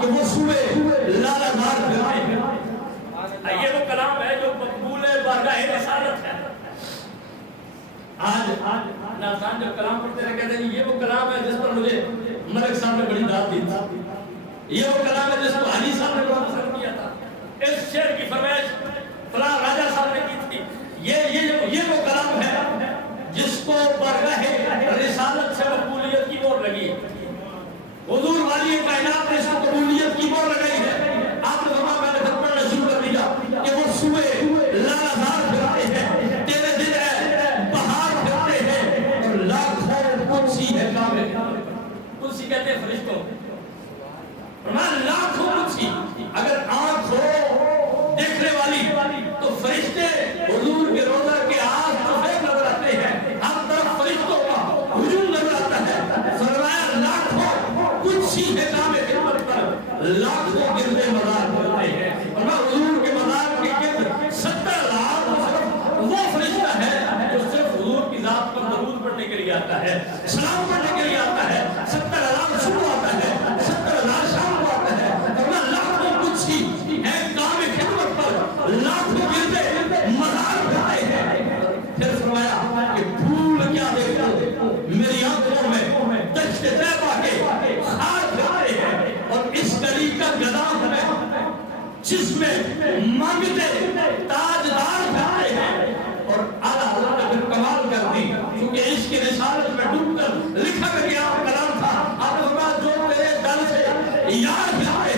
کہ وہ صبح لالہ دار پھرتے ہیں۔ یہ وہ کلام ہے جو مقبول بارگاہ رسالت ہے۔ آج ناظرین جب کلام پڑھتے ہیں کہتے ہیں یہ وہ کلام ہے جس پر مجھے ملک صاحب نے بڑی داد دی تھی، یہ وہ کلام ہے جس کو علی صاحب نے بہت پسند کیا تھا، اس شعر کی فرمائش فلاں راجہ صاحب نے کی تھی۔ یہ وہ کلام ہے جس کو بارگاہ رسالت سے مقبولیت کی مہر لگی۔ حضور والی کائنات نے اس کو قبولیت کی مہر لگائی ہے۔ آپ نے فرمایا میں نے خط پڑھنا شروع کر دیا کہ وہ صبح لالہ دار پھرتے ہیں، تیرے دل ہے بہار پھرتے ہیں، اور لاکھوں قدسی ہے کامل۔ قدسی کہتے ہیں فرشتوں، فرمایا لاکھوں قدسی، اگر آنکھ ہو دیکھنے والی تو فرشتے حضور کے روضہ کے آس پاس نظر آتے ہیں، ہر طرف فرشتوں کا ہجوم نظر آتا ہے۔ فرمایا لاکھوں قدسی ہے کامل خدمت پر، لاکھوں گردے مزار کرتے ہیں۔ فرمایا حضور کے مزار کے گرد 70,000 وہ فرشتہ ہے جو صرف حضور کی ذات پر درود پڑھنے کے لیے آتا ہے، سلام پڑھنے کے لیے آتا ہے۔ 70,000 صبح آتا ہے، 70,000 شام کو آتا ہے۔ فرمایا لاکھوں قدسی ہے کامل خدمت پر، لاکھوں گردے مزار کرتے ہیں۔ پھر فرمایا کہ پھول کیا دیکھو میری آنکھوں میں دشت طیبہ کے خار پھرتے ہیں، اور اس گلی کا گدام ہے جس میں مانگتے تاجدار پھرتے ہیں۔ اور اعلیٰ حضرت نے پھر کمال کر دی، کیونکہ عشق کی رسالت میں ڈوب کر لکھا گیا کلام تھا۔ آپ نے فرمایا جو تیرے دل سے یار پھرتے